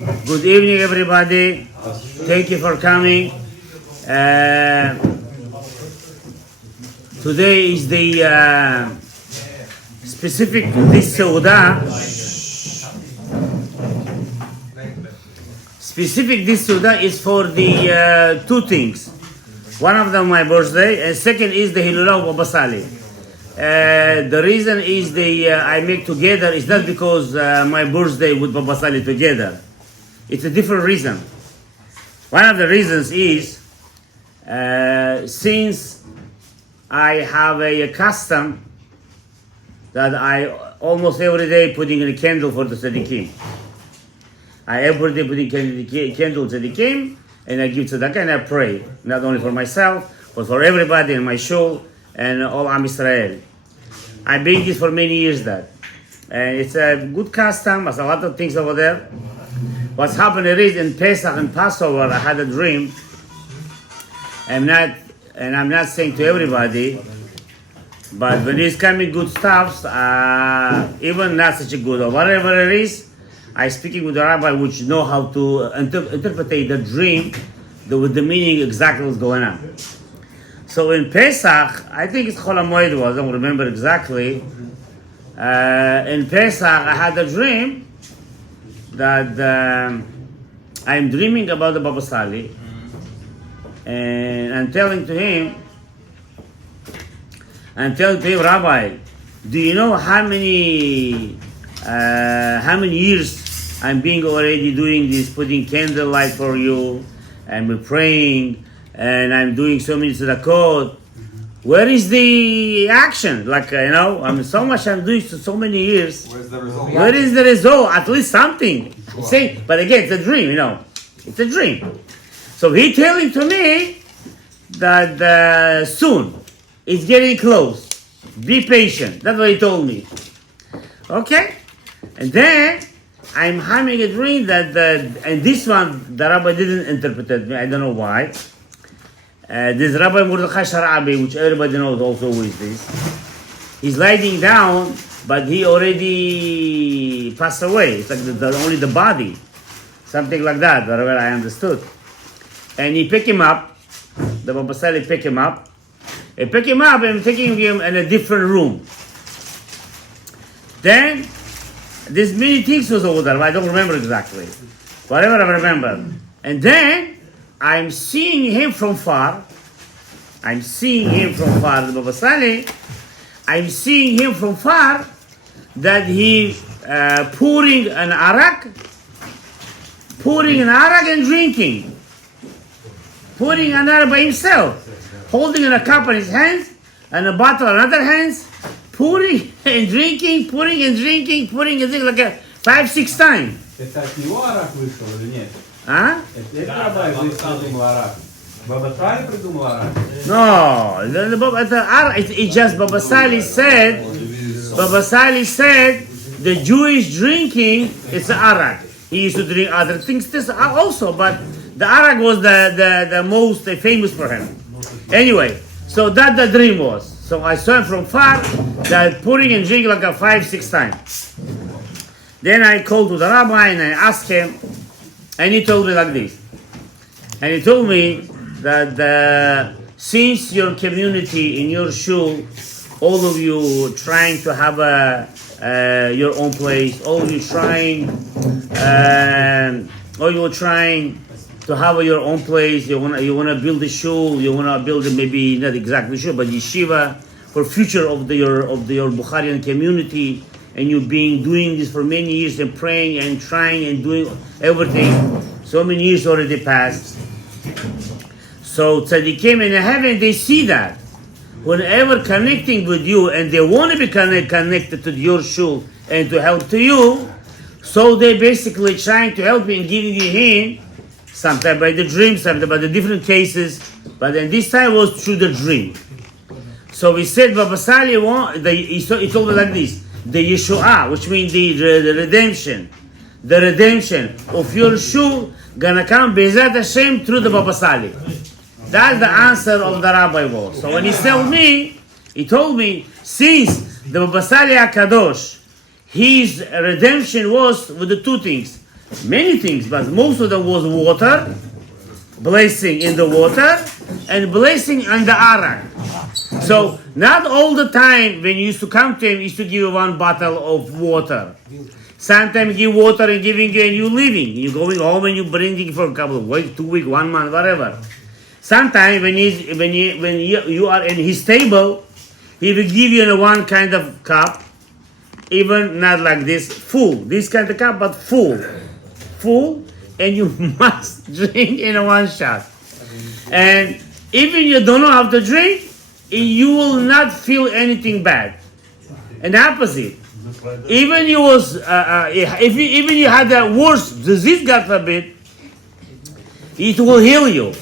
Good evening, everybody. Thank you for coming. Today is the specific this Seudah. Specific this Seudah is for the two things. One of them my birthday, and second is the HELULA of Sali. The reason is I make together is not because my birthday with Baba Sali together. It's a different reason. One of the reasons is since I have a custom that I almost every day putting in a candle for the tzaddikim. I every day putting candle to tzaddikim, and I give tzedakah and I pray, not only for myself, but for everybody in my shul and all Am Israel. I've been this for many years that. And it's a good custom, there's a lot of things over there. What's happened is in Pesach and Passover, I had a dream. I'm not saying to everybody, but when it's coming good stuff, even not such a good or whatever it is, I speaking with the rabbi which know how to interpret the dream with the meaning exactly what's going on. So in Pesach, I think it's Chol HaMoed was, I don't remember exactly. In Pesach, I had a dream that I'm dreaming about the Baba Sali, and I'm telling to him, Rabbi, do you know how many years I'm being already doing this, putting candlelight for you, and we're praying, and I'm doing so many tzedakot. Where is the action? So much I'm doing for so many years. Where's the result? Where is the result? At least something. Say, but again, it's a dream, It's a dream. So he telling to me that soon, it's getting close. Be patient. That's what he told me. Okay? And then, I'm having a dream that, and this one, the rabbi didn't interpret it. I don't know why. This Rabbi Mordechai Sharabi, which everybody knows also who is this, he's lying down, but he already passed away. It's like only the body. Something like that, whatever I understood. And he picked him up, the Baba Sali picked him up. He picked him up and taking him in a different room. Then, there's many things was over there, but I don't remember exactly. Whatever I remember. And then, I'm seeing him from far. The Baba Sali. I'm seeing him from far that he pouring an arak and drinking. Pouring an arak by himself. Holding in a cup in his hands and a bottle in other hands. Pouring and drinking like 5-6 times. Это от него арак вышел или нет? Huh? Это Rabbi придумал арак. Баба Сали придумал арак? No, it's just Baba Sali said the Jewish drinking is arak. He used to drink other things this also, but the arak was the most famous for him. Anyway, so that the dream was. So I saw him from far that pouring and drinking like 5-6 times. Then I called to the rabbi and I asked him, and he told me like this. And he told me that since your community in your shul, all of you trying to have your own place, all of you trying to have your own place, you wanna build a shul, you wanna build maybe not exactly shul, but yeshiva for future of your Bukharian community. And you've been doing this for many years and praying and trying and doing everything. So many years already passed. So tzaddikim in heaven, they see that. Whenever connecting with you and they want to be connected to your shul and to help to you, so they basically trying to help you and giving you hint, sometimes by the dream, sometimes by the different cases, but then this time was through the dream. So we said Baba Sali he told me like this. The Yeshua, which means the redemption of your shul, gonna come Be'ezrat Hashem through the Baba Sali. That's the answer of the rabbi was. So when he told me, since the Baba Sali HaKadosh, his redemption was with the two things. many things, but most of them was water, blessing in the water, and blessing on the arak. So not all the time when you used to come to him, he used to give you one bottle of water. Sometimes give water and giving you and you leaving. You going home and you bringing for a couple of weeks, 2 weeks, 1 month, whatever. Sometimes when you are in his table, he will give you in one kind of cup, even not like this, full. This kind of cup, but full, and you must drink in one shot. And even you don't know how to drink, you will not feel anything bad. And opposite, even you was even you had a worse disease, God forbid, it will heal you.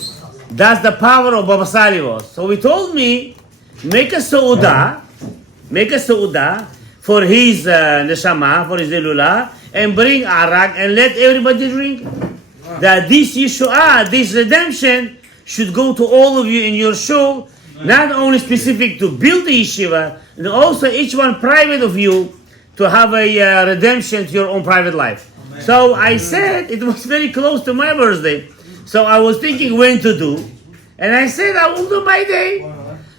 That's the power of Baba Sali was. So he told me, make a seudah for his neshama, for his HELULA, and bring arak and let everybody drink. That this Yeshua, this redemption, should go to all of you in your shul, not only specific to build the yeshiva, and also each one private of you to have a redemption to your own private life. Amen. So I said it was very close to my birthday. So I was thinking when to do, and I said I will do my day.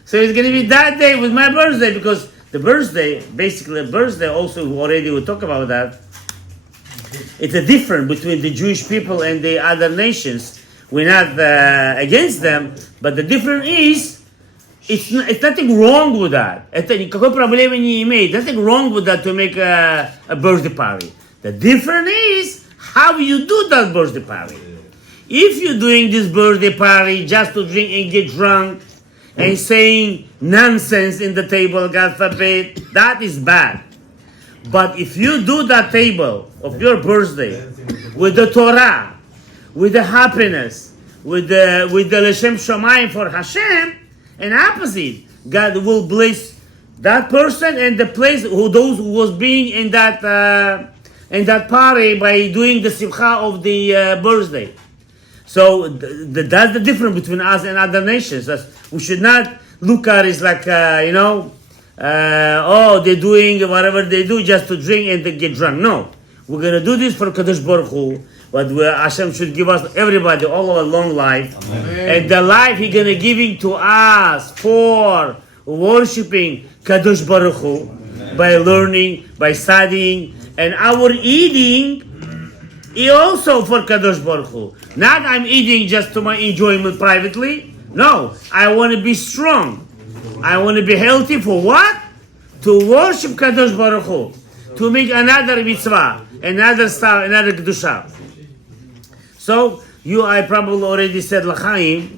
So it's going to be that day with my birthday, because the birthday, basically the birthday also, already we talk about that. It's a difference between the Jewish people and the other nations. We're not against them, but the difference is, it's nothing wrong with that. Nothing wrong with that to make a birthday party. The difference is how you do that birthday party. If you're doing this birthday party just to drink and get drunk and saying nonsense in the table, God forbid, that is bad. But if you do that table of your birthday with the Torah, with the happiness, with the L'Shem Shamayim for Hashem, and opposite, God will bless that person and the place those who was being in that party by doing the simcha of the birthday. So that's the difference between us and other nations. We should not look at it like they're doing whatever they do just to drink and to get drunk. No, we're gonna do this for Kadosh Baruch Hu. But Hashem should give us, everybody, all a long life. Amen. And the life He's gonna giving to us for worshiping Kadosh Baruch Hu, by learning, by studying, and our eating is also for Kadosh Baruch Hu. Not I'm eating just to my enjoyment privately. No, I want to be strong. I want to be healthy for what? To worship Kadosh Baruch Hu, to make another mitzvah, another star, another kedusha. So I probably already said l'chaim,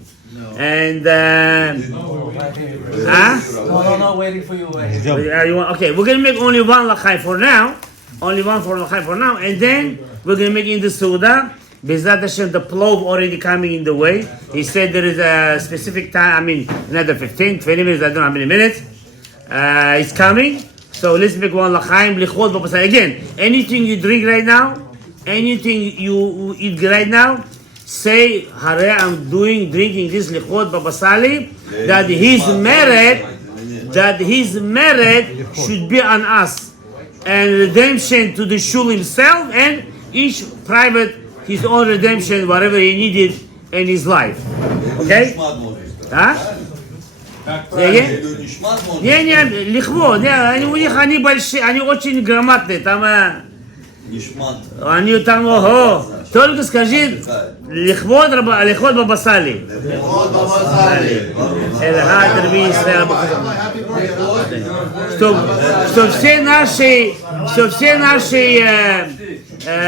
and No, waiting for you. Okay, we're gonna make only one l'chaim for now, and then we're gonna make in the seudah. Bezrat Hashem, the plov already coming in the way. He said there is a specific time. Another 15, 20 minutes. I don't know how many minutes. It's coming. So let's make one l'chaim lichot b'basar. Again, anything you drink right now, anything you eat right now, say, Hare, I'm drinking this lichot b'basali, that his merit should be on us, and redemption to the shul himself, and each private his own redemption, whatever he needed in his life. Okay? Huh? Не, легко, у них они большие, они очень грамотные, там они там, ого, только скажи, лихвот бабасали. Что все наши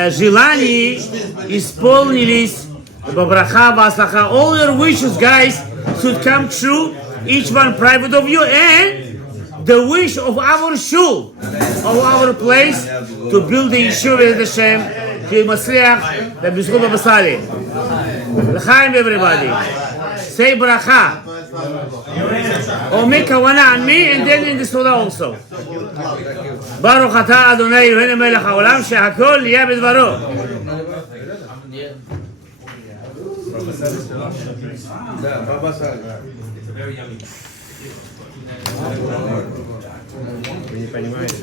желания исполнились, бабраха, баслаха, all your wishes, guys, should come true. Each one private of you, and the wish of our shul, of our place, to build the yeshiva with Hashem, to Masliach, the B'zchut B'Sali. L'chaim, everybody. Say bracha. Or make kavanah on me, and then in the seudah also. Baruch atah Adonai Eloheinu melech haolam, shehakol niyeh b'dvaro. Very yummy. Вы не понимаете,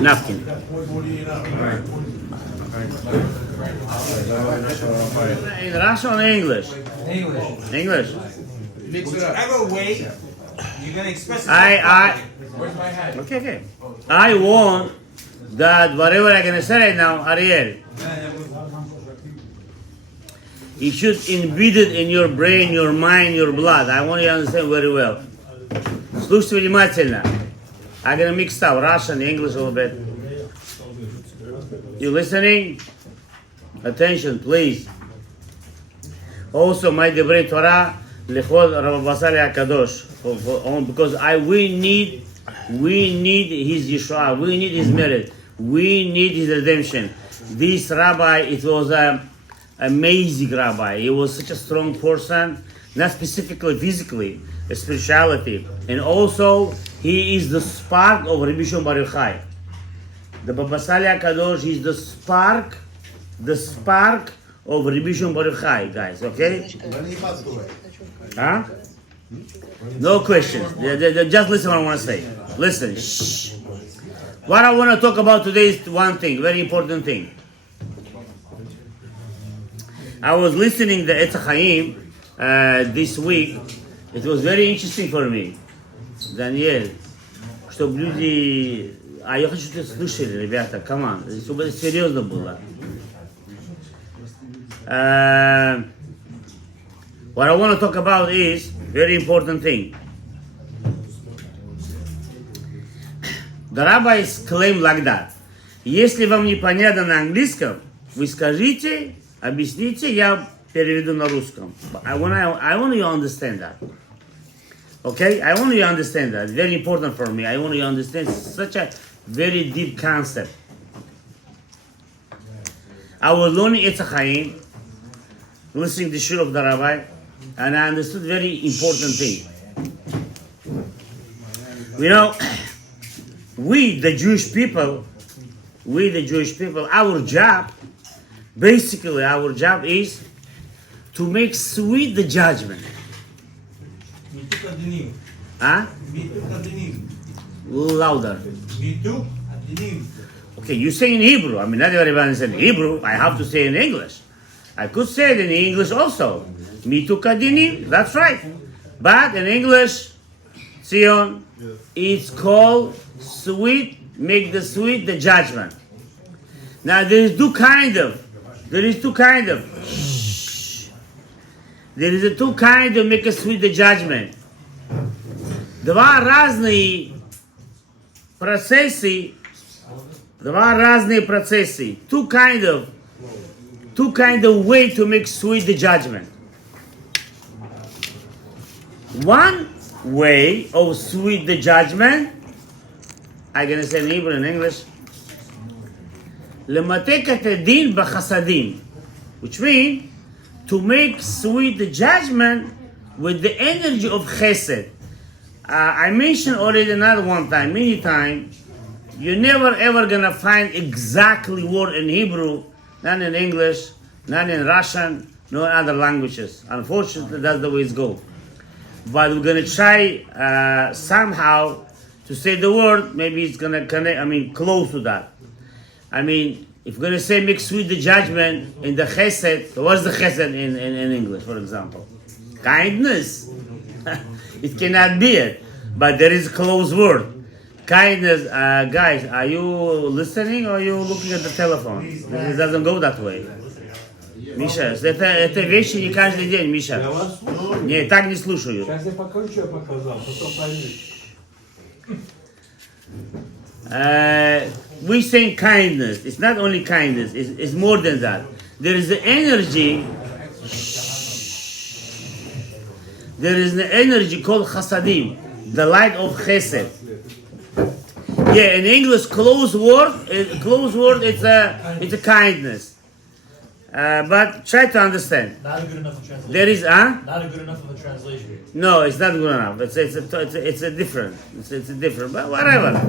Napkin. In Russian or English? English. English. Whichever way you're gonna express it. Where's my hat? Okay. I want that whatever I'm gonna say right now, Ariel, you should embed it in your brain, your mind, your blood. I want you to understand very well. Слушайте внимательно. I'm gonna mix up Russian, English a little bit. You listening? Attention, please. Also, my Devrei Torah lechol Rabbi Sali HaKadosh, because we need his Yeshua, we need his merit, we need his redemption. This rabbi, it was an amazing rabbi. He was such a strong person, not specifically physically, spirituality, and also he is the spark of Rabbi Shimon Bar Yochai. The Baba Sali HaKadosh is the spark of Rabbi Shimon Bar Yochai, guys. Okay? Huh? No questions. Just listen what I want to say. Listen. Shh. What I want to talk about today is one thing, very important thing. I was listening to Etz Chaim this week. It was very interesting for me. Daniel, чтобы люди... А я хочу, чтобы слушали, ребята, come on, чтобы это серьезно было. What I want to talk about is very important thing. The rabbis claim like that. Если вам непонятно на английском, вы скажите, объясните, я переведу на русском. I want you to understand that. Okay? I want you to understand that. It's very important for me. I want you to understand such a very deep concept. I was learning Etz Chaim, listening to the shir of the rabbi, and I understood very important thing. You know, we the Jewish people, our job is to make sweet the judgment. Huh? Louder. Okay, you say in Hebrew. I mean, not everybody says in Hebrew. I have to say in English. I could say it in English also. Mitu kadinim. That's right. But in English, Zion, it's called sweet. Make the sweet the judgment. Now there is two kind of. There is two kind of make a sweet the judgment. Два разные процессы. Two kind of way to make sweet the judgment. One way of sweet the judgment, I'm gonna say in Hebrew and English, למתק את הדין בחסדים, which means to make sweet the judgment with the energy of chesed. I mentioned already another one time, many times, you're never ever gonna find exactly word in Hebrew, not in English, not in Russian, no other languages. Unfortunately, that's the way it goes. But we're gonna try somehow to say the word. Maybe it's gonna connect. Close to that. If we're gonna say make sweet the judgment in the chesed, what's the chesed in English, for example? Kindness. It cannot be it, but there is a close word. Kindness, guys, are you listening or are you looking at the telephone? It doesn't go that way. Миша, это вещи не каждый день, Миша. Не, так не слушают. Сейчас я покажу, что я показал, потом поймешь. We say kindness. It's not only kindness. It's more than that. There is the energy. There is the energy called chasadim, the light of chesed. Yeah, in English, close word. It's a kindness. But try to understand. Not a good enough translation. There is Not a good enough of a translation. No, it's not good enough. It's a different. It's a different. But whatever.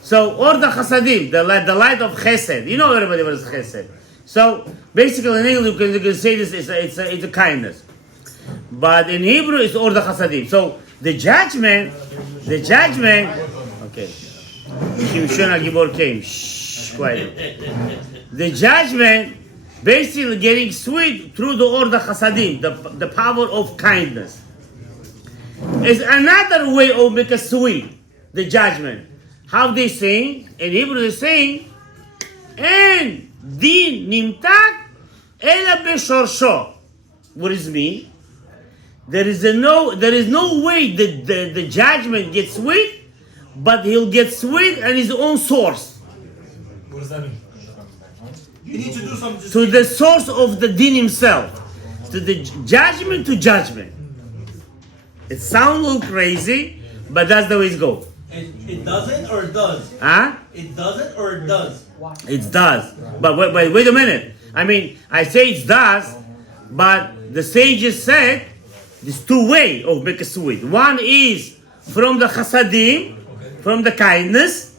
So or the chasadim, the light of chesed. You know everybody what is chesed. So basically in English you can say this. It's a kindness. But in Hebrew it's or the chasadim. So the judgment. Okay. Shimshon HaGibor came. Shh, quiet. The judgment basically getting sweet through the order chasadim, the power of kindness. It's another way of making sweet the judgment. How they saying? In Hebrew they saying, "En din nimtak ela beshorsho." What does it mean? There is no way that the judgment gets sweet, but he'll get sweet at his own source. What does that mean? You need to do something. To the source of the din himself. To the judgment to judgment. It sounds a little crazy, but that's the way it goes. It doesn't or it does? Huh? It doesn't or it does? It does. But wait a minute. I mean, I say it does, but the sages said there's two ways of making sweet. One is from the chasadim, from the kindness.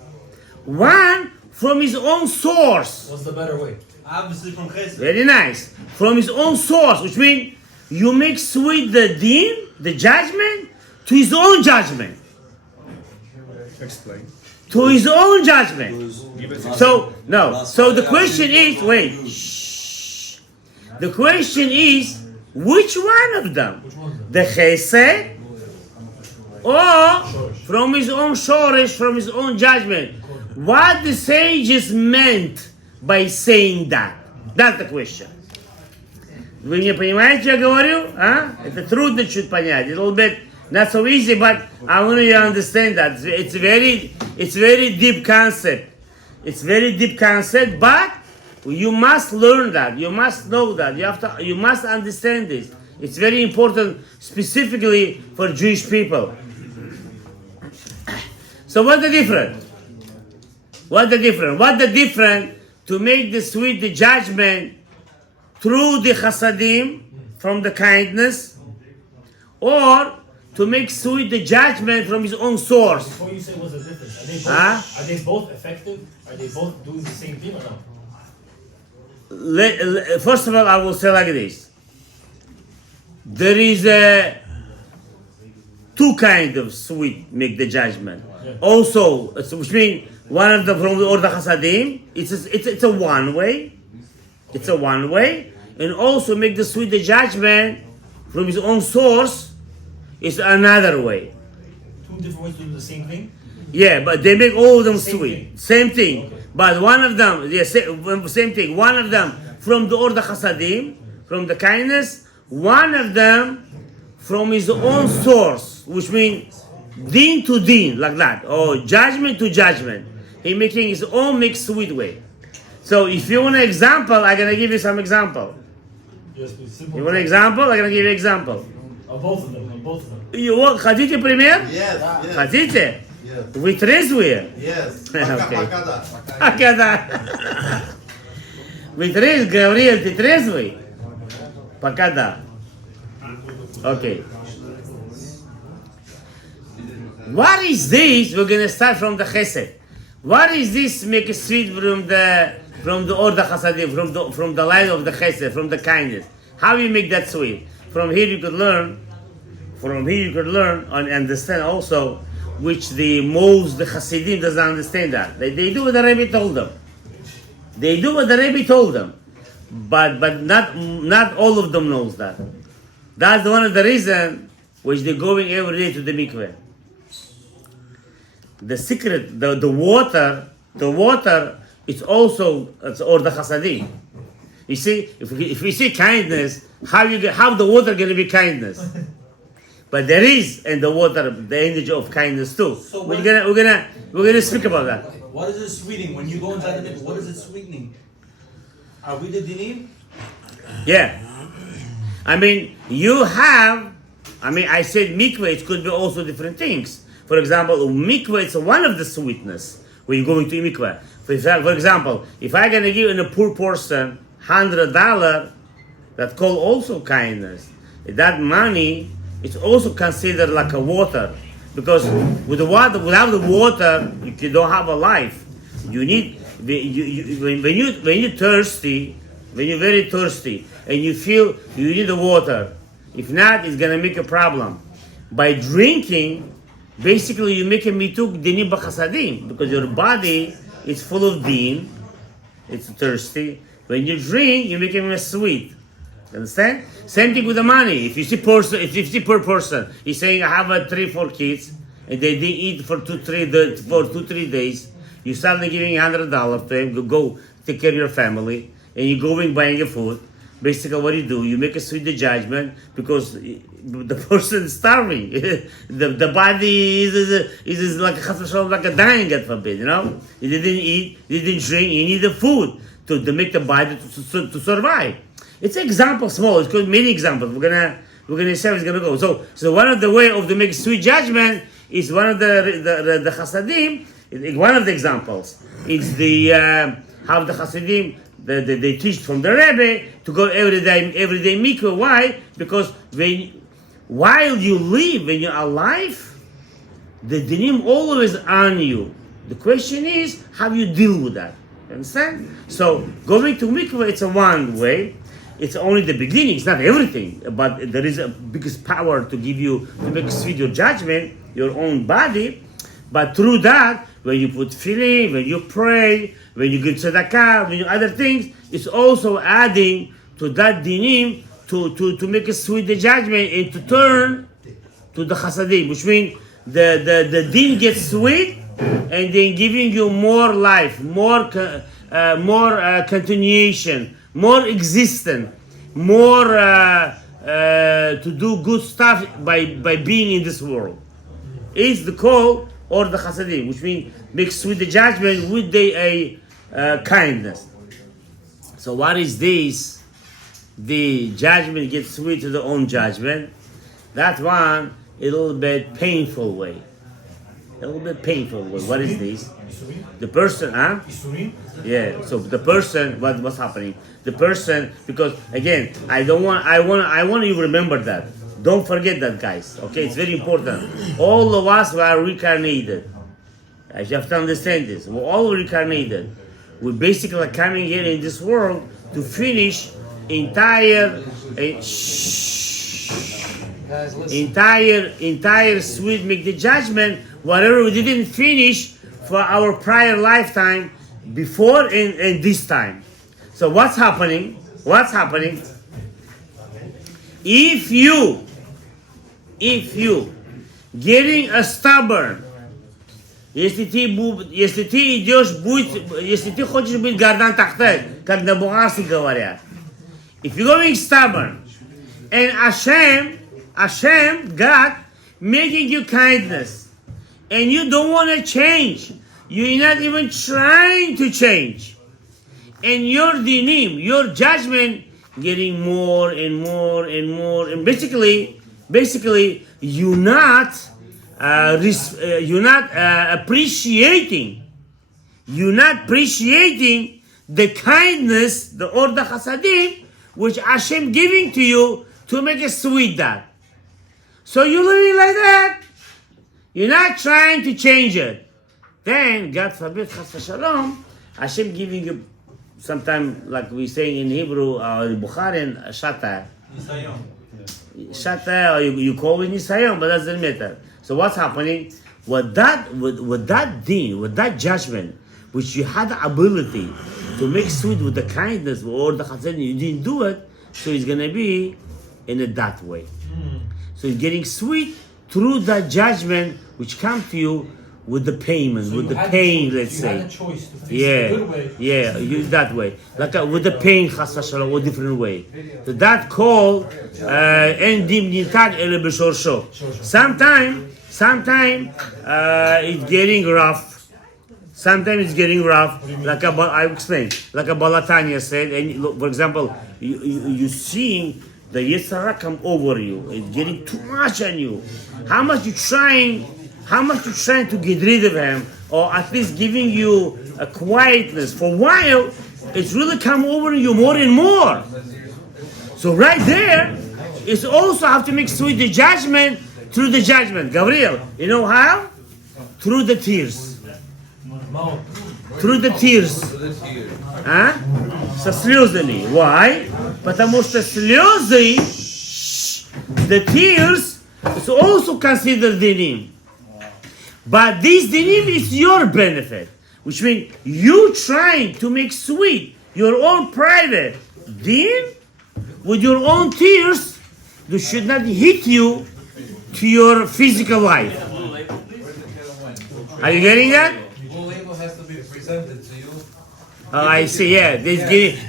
One from his own source. What's the better way? Obviously from Chesed. Very nice. From his own source, which means you make sweet the din, the judgment, to his own judgment. Explain. To his own judgment. So the question is, wait. Shh. The question is, which one of them? The chesed, or from his own shoresh, from his own judgment? What the sages meant by saying that? That's the question. Вы мне понимаете, что я говорю? А? Это трудно чуть понять. A little bit not so easy, but I want you to understand that. It's very deep concept. It's very deep concept, but you must learn that. You must know that. You must understand this. It's very important, specifically for Jewish people. So what's the difference? What's the difference to make the sweet the judgment through the chasadim, from the kindness, or to make sweet the judgment from his own source? Before you say what's the difference, are they both effective? Are they both doing the same thing or no? First of all, I will say like this. There is two kinds of sweet make the judgment. Also, which means one of them from the order chasadim, it's a one way. It's a one way. And also make the sweet the judgment from his own source is another way. Two different ways to do the same thing? Yeah, but they make all of them Same sweet. thing. Same thing. But one of them, same thing. One of them from the order chasadim, from the kindness. One of them from his own source, which means din to din, like that. Or judgment to judgment. He making his own mixed sweet way. So if you want an example, I'm going to give you some example. Yes, please. Simple. You want an example? I'm going to give you an example. Of both of them. Хотите пример? Yes. Хотите? Yes. Вы трезвые? Yes. Окей. Пока да. Пока да. Вы трезвый, Гавриэль, ты трезвый? Пока да. Okay. What is this? We're going to start from the chesed. What is this make it sweet from the order chasadim, from the line of the chesed, from the kindness? How you make that sweet? From here you could learn and understand also which the Hasidim doesn't understand that. They do what the Rabbi told them. They do what the Rabbi told them. But not all of them knows that. That's one of the reasons which they're going every day to the mikveh. The secret, the water, it's also order chasadim. You see, if we see kindness, how the water going to be kindness? But there is in the water the energy of kindness too. So we're gonna speak about that. What is it sweetening? When you go inside the mikveh, what is it sweetening? Are we the dinim? Yeah. I mean, I said mikveh, it could be also different things. For example, mikveh, it's one of the sweetness when you're going to mikveh. For example, if I'm going to give a poor person $100, that's called also kindness. That money, it's also considered like a water. Because without the water, you don't have a life. You need, when you're thirsty, when you're very thirsty, and you feel you need the water, if not, it's going to make a problem. By drinking, basically you make a mituk dinim b'chasadim, because your body is full of din, it's thirsty. When you drink, you make it sweet. Understand? Same thing with the money. If you see per person, he's saying I have 3-4 kids, and they didn't eat for 2-3 days. You start giving $100 to him. Go take care of your family, and you going buying a food. Basically, what you do, you make a sweet judgment because the person is starving. the body is like a dying, God forbid. You know, he didn't eat, he didn't drink. He needed food to make the body to survive. It's an example, small. It's got many examples. We're gonna say it's gonna go. So one of the way of to make sweet judgment is one of the chasadim. One of the examples is the how the chasadim they teach from the Rabbi to go every day mikveh. Why? Because while you live, when you're alive, the dinim always on you. The question is how you deal with that. Understand? So going to mikveh, it's a one way. It's only the beginning. It's not everything, but there is a biggest power to give you to make sweet your judgment, your own body. But through that, when you put feeling, when you pray, when you give tzedakah, when you other things, it's also adding to that dinim to make a sweet the judgment and to turn to the chasadim, which means the din gets sweet and then giving you more life, more continuation, more existence, more to do good stuff by being in this world. Is the call or the chasadim, which means make sweet the judgment with the kindness. So what is this? The judgment gets sweet to the own judgment. That one, a little bit painful way. A little bit painful way. What is this? The person, huh? Yeah. So the person, what's happening? The person, because again, I want you to remember that. Don't forget that, guys. Okay, it's very important. All of us were reincarnated. You have to understand this. We're all reincarnated. We're basically coming here in this world to finish entire sweet make the judgment, whatever we didn't finish for our prior lifetime before and this time. So what's happening? If you getting a stubborn, если ты хочешь быть гардан тахтай, как на бугасе говорят, if you're going stubborn, and Hashem, God, making you kindness, and you don't want to change, you're not even trying to change, and your dinim, your judgment, getting more and more and more, and basically, you're not appreciating the kindness, the order chasadim, which Hashem giving to you to make it sweet that. So you're living like that. You're not trying to change it. Then, God forbid, chas v'shalom, Hashem giving you, sometimes, like we say in Hebrew, Bukharian, shata. Shata, or you call it nisayon, but that doesn't matter. So what's happening? With that din, with that judgment, which you had the ability to make sweet with the kindness or the chesed, you didn't do it, so it's gonna be in that way. So you're getting sweet through that judgment which comes to you with the payment, so with the pain, let's say. Had a choice to face it a good way. That way. Like with the pain, chas v'shalom, or different way. So that called en dim nitag ele b'shorsho. Sometimes it's getting rough. Sometimes it's getting rough. Like I explained, like a Balatanya said, and look, for example, you seeing the Yetzirah come over you. It's getting too much on you. How much you trying to get rid of him, or at least giving you a quietness for a while, it's really come over you more and more. So right there, it's also have to make sweet the judgment through the judgment. Gabriel, you know how? Through the tears. Through the tears. Huh? Со слезами. Why? Потому что слезы, the tears, is also considered dinim. But this dinim is your benefit, which means you trying to make sweet your own private din with your own tears. They should not hit you to your physical life. Are you getting that? Blue label has to be presented to you. Oh, I see. Yeah,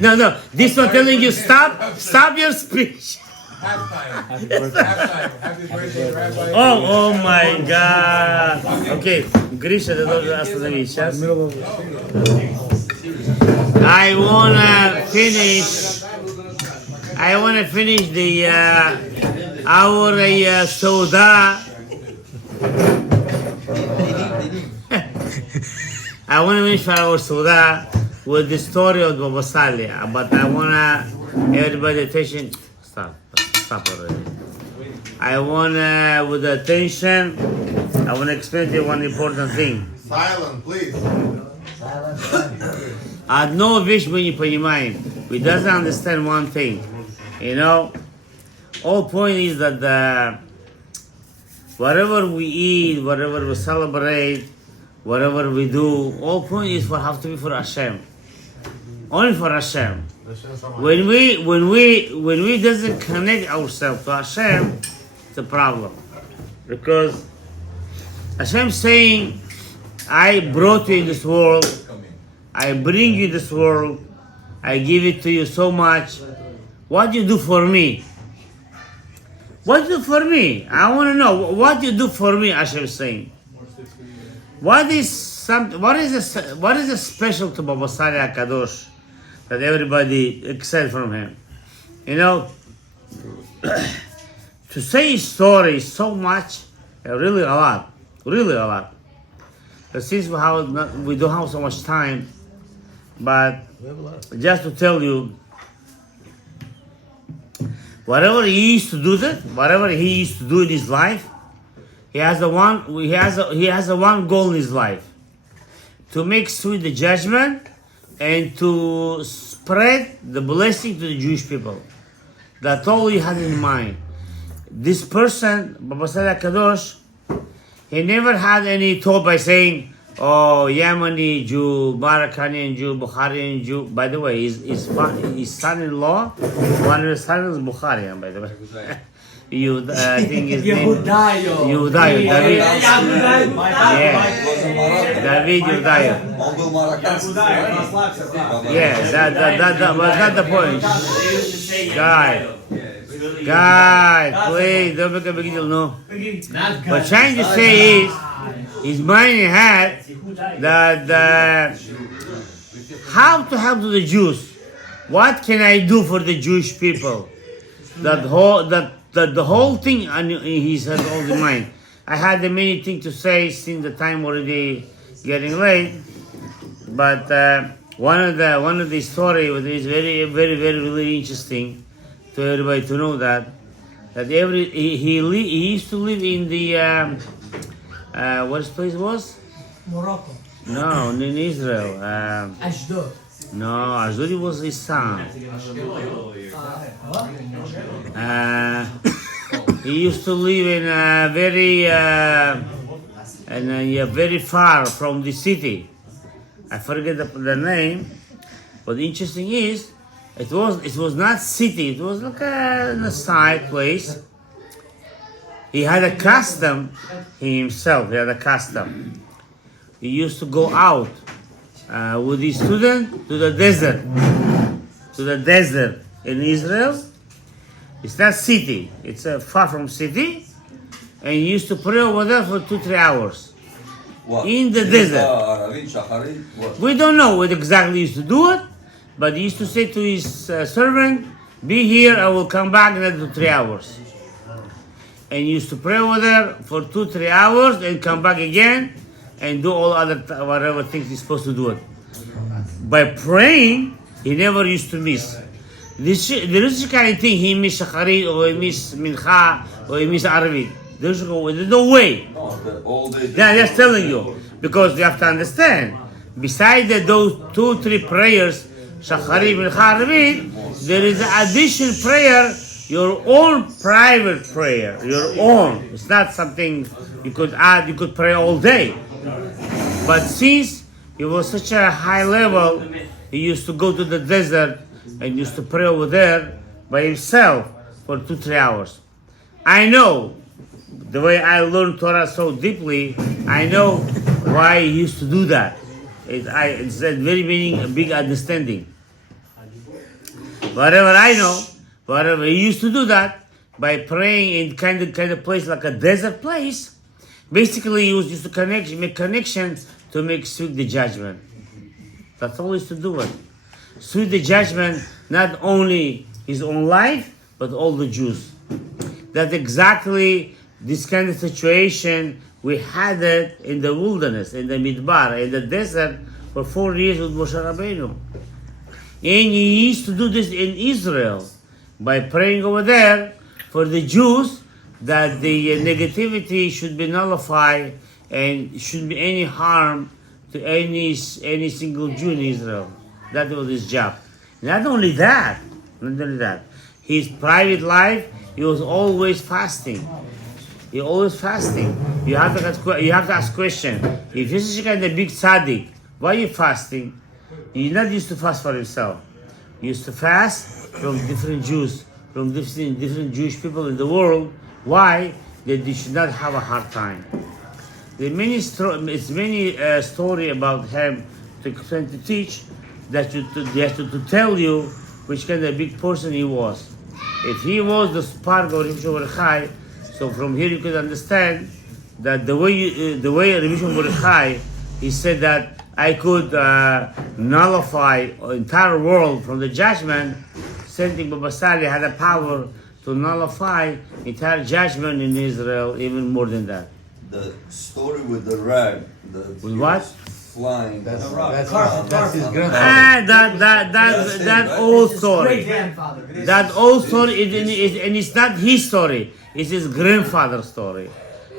no. This one telling you stop your speech. Halftime. Halftime. Happy birthday, Rabbi. Oh my God. Okay, Grisha, ты должен остановить сейчас. I wanna finish the our soda. I wanna finish our soda with the story of Baba Sali, but I wanna everybody attention. Stop already. I wanna, with attention, I wanna explain to you one important thing. Silent, please. Одну вещь мы не понимаем. We doesn't understand one thing. You know, all point is that whatever we eat, whatever we celebrate, whatever we do, all point is for have to be for Hashem. Only for Hashem. When we doesn't connect ourselves to Hashem, it's a problem. Because Hashem saying, I brought you in this world, I bring you this world, I give it to you so much. What do you do for me? What do you do for me? I want to know what you do for me. Hashem is saying. What is the special to Baba Sali HaKadosh that everybody except from him? You know, to say his story is so much, really a lot. But since we don't have so much time, but just to tell you, whatever he used to do in his life, he has a one goal in his life: to make sweet the judgment and to spread the blessing to the Jewish people. That's all he had in mind. This person, Baba Sali HaKadosh, he never had any thought by saying, oh, Yemeni Jew, Barakanian Jew, Bukharian Jew. By the way, his son-in-law, one of his sons is Bukharian, by the way. I think his name Yehudayo, David. David Yehudayo. Yeah, that was not the point. Guy, please, don't make a big deal, no. What trying to say is, his mind had that how to help the Jews. What can I do for the Jewish people? The whole thing in his head, all the mind. I had many things to say since the time already getting late, but one of the story is very really interesting to everybody to know that he used to live in the what his place was? Morocco. No, in Israel. Ashdod. No, Ashdod was his son. He used to live in very far from the city. I forget the name, but the interesting is, it was not city. It was like a side place. He had a custom. He himself had a custom. He used to go out with his student to the desert in Israel. It's not city. It's far from city, and he used to pray over there for 2-3 hours. What? In the desert. We don't know what exactly he used to do it, but he used to say to his servant, "Be here. I will come back in another 3 hours." And he used to pray over there for 2-3 hours, and come back again, and do all other whatever things he's supposed to do it. By praying, he never used to miss. There is a kind of thing he missed Shacharit or he missed Mincha or he missed Arvit. There's no way. Yeah, I'm just telling you, because you have to understand. Besides those 2-3 prayers, Shacharit, Mincha, Arvit, there is an additional prayer your own private prayer, your own. It's not something you could add, you could pray all day. But since he was such a high level, he used to go to the desert and used to pray over there by himself for 2-3 hours. I know the way I learned Torah so deeply, I know why he used to do that. It's a very big understanding. Whatever I know, whatever he used to do that by praying in kind of place like a desert place. Basically, he was used to make connections to make sweet the judgment. That's all he used to do it. Sweet the judgment, not only his own life, but all the Jews. That's exactly this kind of situation we had it in the wilderness, in the Midbar, in the desert for 4 years with Moshe Rabbeinu. And he used to do this in Israel by praying over there for the Jews that the negativity should be nullified and shouldn't be any harm to any single Jew in Israel. That was his job. Not only that, his private life, he was always fasting. He always fasting. You have to ask question. If you're such a kind of big tzaddik, why are you fasting? He's not used to fast for himself. He used to fast from different Jews, from different Jewish people in the world. Why? That they should not have a hard time. There are many story about him to teach that to tell you which kind of big person he was. If he was the spark of Rabbi Mordechai, so from here you could understand that the way Rabbi Mordechai, he said that I could nullify the entire world from the judgment. Same thing, Baba Sali had a power to nullify entire judgment in Israel, even more than that. The story with the rag, With what? flying. That's his That old story. Grandfather. That old story and it's not his story. It's his grandfather's story.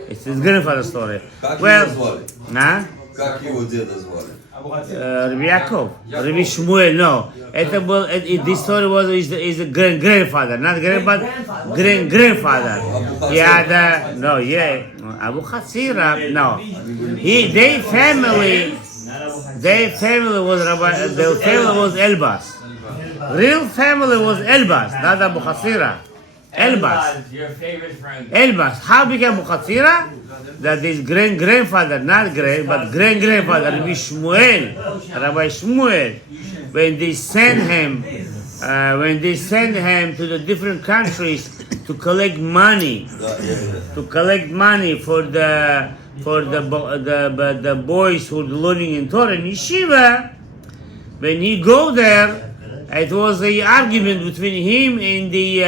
It's his grandfather's story. Как его Well, звали? huh? Как его деда звали? Rabbi Yaakov, Rabbi Shmuel, no. This story was is a grandfather, not grandfather, grandfather. Abu Chatzira, no. Their family was Rabbi, their family was Elbas. Real family was Elbas, not Abu Chatzira. Elbas. Your favorite friend. Elbas. How became Abu Chatzira? That is grandfather, not but grandfather, Rabbi Shmuel, when they send him to the different countries to collect money, for the boys who are learning in Torah in yeshiva. When he go there, it was an argument between him and the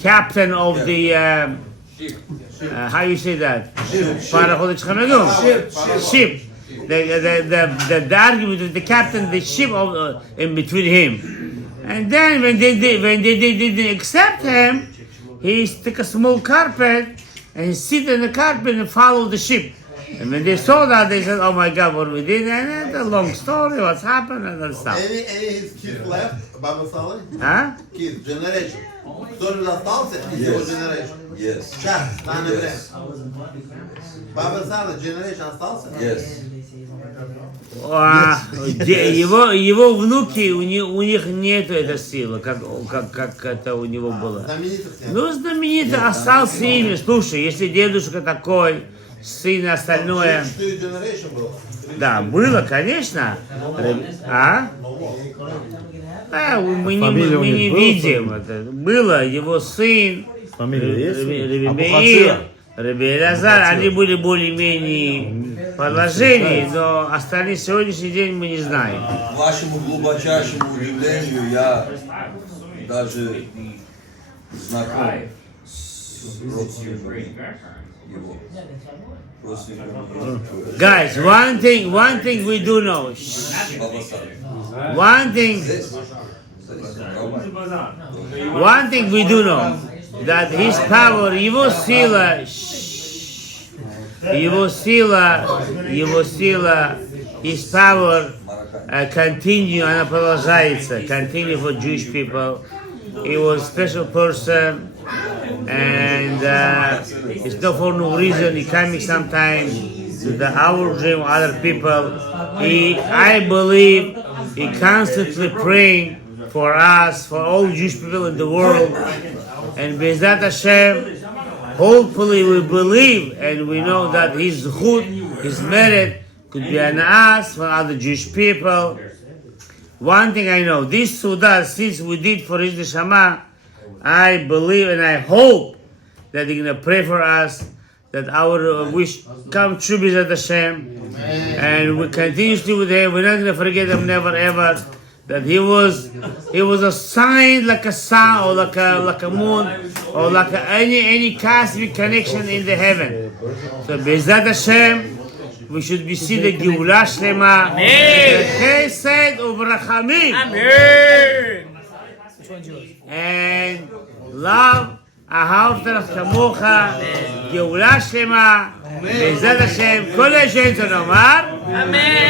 captain of the how you say that? Ship. The argument with the captain, the ship in between him. And then when they didn't accept him, he took a small carpet and he sit in the carpet and follow the ship. And when they saw that, they said, "Oh my God, what we did?" And it's a long story, what's happened and that stuff. Any his kids left, Baba Sali? Huh? Kids, generation. Кто же остался из его generation? Yes. Сейчас, в данное время. Yes. Баба Сали, generation остался? Yes. Его внуки, у них нет этой силы, как это у него было. Знаменитых нет. Ну, знаменитый остался ими. Слушай, если дедушка такой, сын и остальное... 4 generation было. Да, было, конечно. А? Мы не видим это. Было его сын, Rabbi Elazar, они были более-менее положения, но остальные сегодняшний день мы не знаем. К вашему глубочайшему удивлению, я даже знаком с родственником его. Guys, one thing we do know. One thing we do know, that his power, его сила, his power continue unapologize, continue for Jewish people. He was a special person, and it's not for no reason. He coming sometimes to our dream, other people. I believe, he constantly praying for us, for all Jewish people in the world, and Bezat Hashem, hopefully we believe and we know that his zchut, his merit, could be on us for other Jewish people. One thing I know, this Suda, since we did for his neshama, I believe and I hope that they're going to pray for us, that our wish come true, Bezat Hashem, and we continuously with him. We're not going to forget him, never ever. That he was a sign like a sun or like a moon or like any cosmic connection in the heaven. So Bezat Hashem, we should be see the Geula Shlema, the Chesed u'Rachamim, and love. אהבת לך כמוך, גאולה שלמה, בעזרת השם, כל השם שנאמר, אמן.